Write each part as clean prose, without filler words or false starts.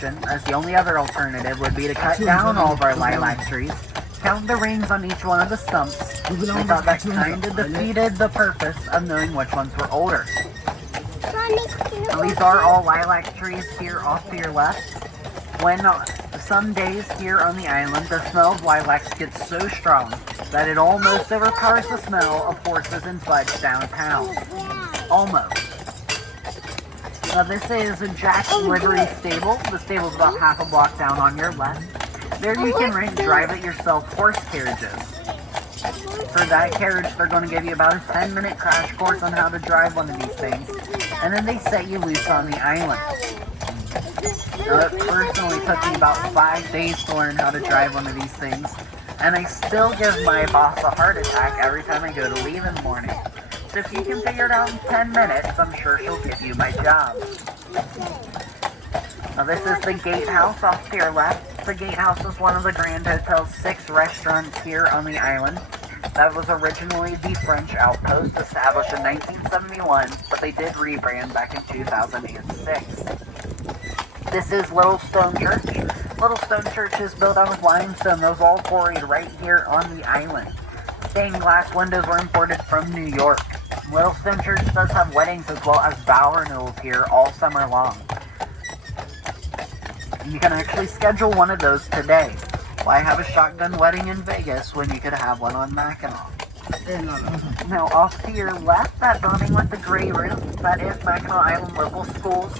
option, as the only other alternative would be to cut down all of our lilac trees, count the rings on each one of the stumps. We thought that kind of defeated the purpose of knowing which ones were older. Now, these are all lilac trees here off to your left. When some days here on the island, the smell of lilacs gets so strong that it almost overpowers the smell of horses and fudge downtown. Almost. Now this is a Jack's Livery Stable. The stable's about half a block down on your left. There you can rent drive-it-yourself horse carriages. For that carriage, they're going to give you about a 10-minute crash course on how to drive one of these things, and then they set you loose on the island. Now, it personally took me about 5 days to learn how to drive one of these things, and I still give my boss a heart attack every time I go to leave in the morning. So if you can figure it out in 10 minutes, I'm sure she'll give you my job. Now this is the Gatehouse off to your left. The Gatehouse is one of the Grand Hotel's 6 restaurants here on the island. That was originally the French outpost established in 1971, but they did rebrand back in 2006. This is Little Stone Church. Little Stone Church is built out of limestone that was all quarried right here on the island. Stained glass windows were imported from New York. Little Stone Church does have weddings as well as vow renewals here all summer long. You can actually schedule one of those today. Why have a shotgun wedding in Vegas when you could have one on Mackinac? Now off to your left, that building with the gray roof, that is Mackinac Island Local Schools.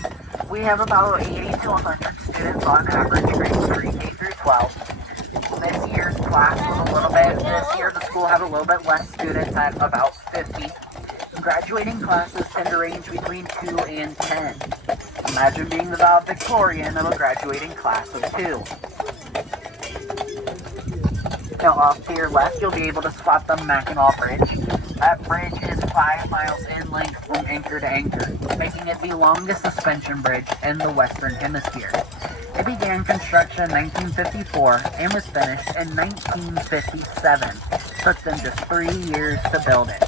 We have about 80 to 100 students on average, grades 3 K through 12. This year's class was a little bit, this year the school had a little bit less students at about 50. Graduating classes tend to range between 2 and 10. Imagine being the valedictorian of a graduating class of 2. Now off to your left, you'll be able to spot the Mackinac Bridge. That bridge is 5 miles in length from anchor to anchor, making it the longest suspension bridge in the Western Hemisphere. It began construction in 1954 and was finished in 1957. Took them just 3 years to build it.